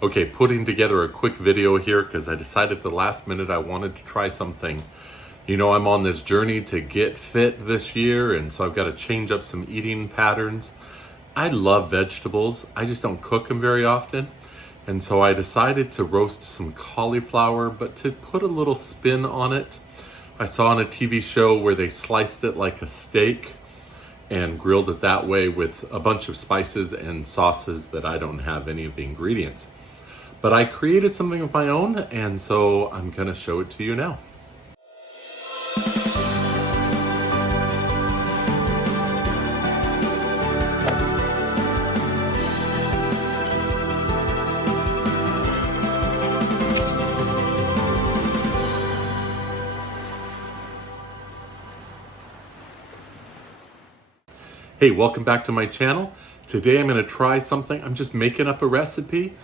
Okay, putting together a quick video here because I decided at the last minute I wanted to try something. You know, I'm on this journey to get fit this year, and so I've got to change up some eating patterns. I love vegetables, I just don't cook them very often. And so I decided to roast some cauliflower, but to put a little spin on it. I saw on a TV show where they sliced it like a steak and grilled it that way with a bunch of spices and sauces that I don't have any of the ingredients. But I created something of my own, and so I'm gonna show it to you now. Hey, welcome back to my channel. Today I'm gonna try something. I'm just making up a recipe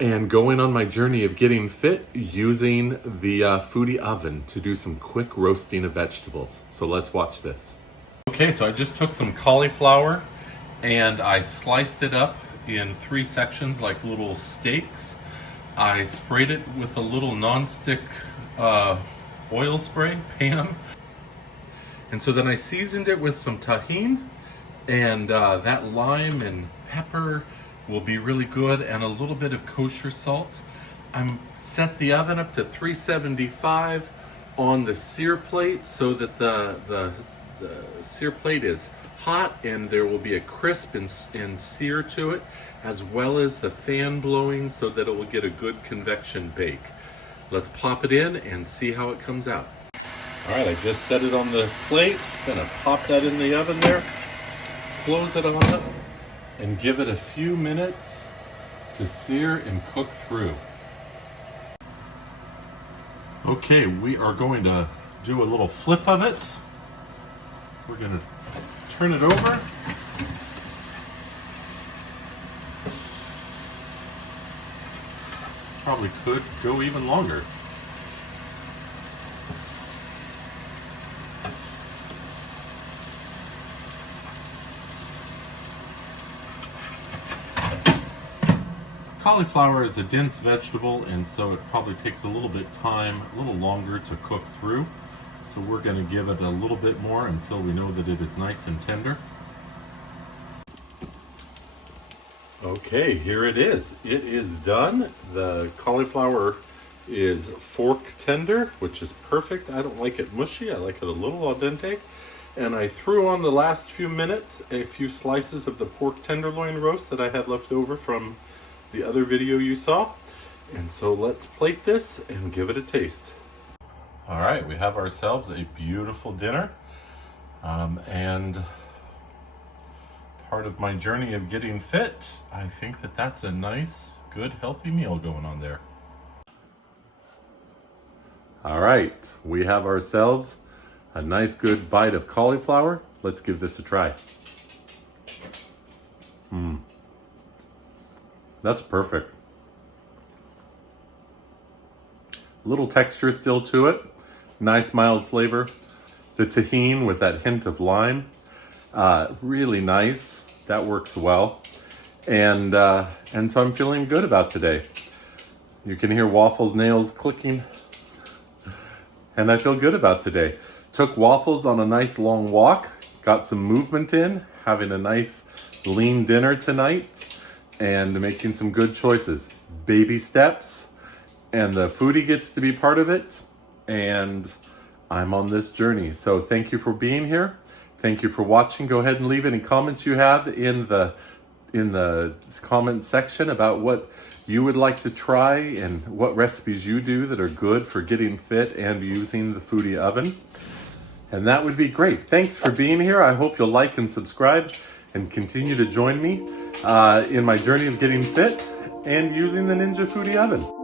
and going on my journey of getting fit using the Foodi oven to do some quick roasting of vegetables. So let's watch this. Okay, so I just took some cauliflower and I sliced it up in 3 sections like little steaks. I sprayed it with a little non-stick oil spray pan. And so then I seasoned it with some tahini, and that lime and pepper will be really good, and a little bit of kosher salt. I'm set the oven up to 375 on the sear plate so that the sear plate is hot and there will be a crisp and sear to it, as well as the fan blowing so that it will get a good convection bake. Let's pop it in and see how it comes out. All right, I just set it on the plate. Gonna pop that in the oven there, close it on it, and give it a few minutes to sear and cook through. Okay, we are going to do a little flip of it. We're going to turn it over. Probably could go even longer. Cauliflower is a dense vegetable, and so it probably takes a little longer to cook through. So we're going to give it a little bit more until we know that it is nice and tender. Okay, here it is. It is done. The cauliflower is fork tender, which is perfect. I don't like it mushy. I like it a little al dente. And I threw on the last few minutes a few slices of the pork tenderloin roast that I had left over from the other video you saw. And so let's plate this and give it a taste. All right, we have ourselves a beautiful dinner. And part of my journey of getting fit, I think that that's a nice, good, healthy meal going on there. All right, we have ourselves a nice, good bite of cauliflower. Let's give this a try. That's perfect. Little texture still to it. Nice mild flavor. The tahini with that hint of lime. Really nice. That works well. And so I'm feeling good about today. You can hear Waffles' nails clicking. And I feel good about today. Took Waffles on a nice long walk. Got some movement in. Having a nice lean dinner tonight. And making some good choices. Baby steps, and the Foodi gets to be part of it, and I'm on this journey. So thank you for being here. Thank you for watching. Go ahead and leave any comments you have in the comment section about what you would like to try and what recipes you do that are good for getting fit and using the Foodi oven. And that would be great. Thanks for being here. I hope you'll like and subscribe and continue to join me in my journey of getting fit and using the Ninja Foodi oven.